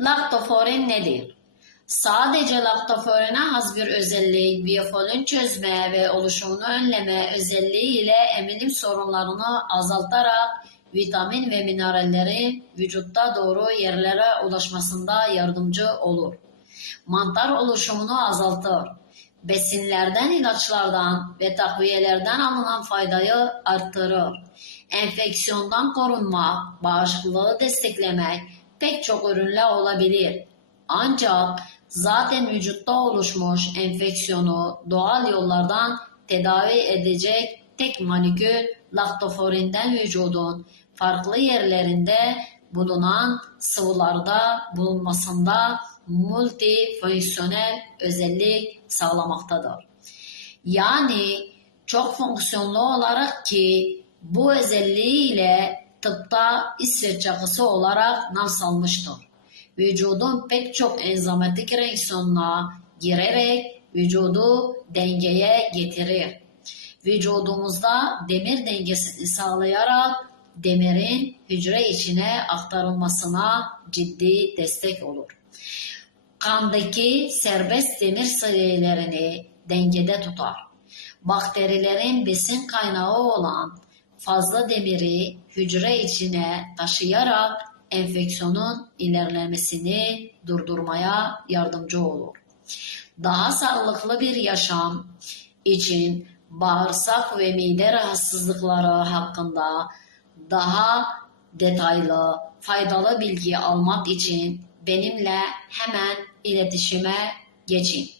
Laktoforin nedir? Sadece laktoforine has bir özellik, biyofolün çözme ve oluşumunu önleme özelliği ile emilim sorunlarını azaltarak vitamin ve minerallerin vücutta doğru yerlere ulaşmasında yardımcı olur. Mantar oluşumunu azaltır. Besinlerden, ilaçlardan ve takviyelerden alınan faydayı arttırır. Enfeksiyondan korunma, bağışıklığı desteklemek pek çok ürünle olabilir. Ancak zaten vücutta oluşmuş enfeksiyonu doğal yollardan tedavi edecek tek molekül laktoforinden vücudun farklı yerlerinde bulunan sıvılarda bulunmasında multifonksiyonel özellik sağlamaktadır. Yani çok fonksiyonlu olarak ki bu özelliğiyle tıpta İsveç çakısı olarak nam salmıştır. Vücudun pek çok enzimatik reaksiyonuna girerek vücudu dengeye getirir. Vücudumuzda demir dengesini sağlayarak demirin hücre içine aktarılmasına ciddi destek olur. Kandaki serbest demir seviyelerini dengede tutar. Bakterilerin besin kaynağı olan fazla demiri hücre içine taşıyarak enfeksiyonun ilerlemesini durdurmaya yardımcı olur. Daha sağlıklı bir yaşam için bağırsak ve mide rahatsızlıkları hakkında daha detaylı, faydalı bilgi almak için benimle hemen iletişime geçin.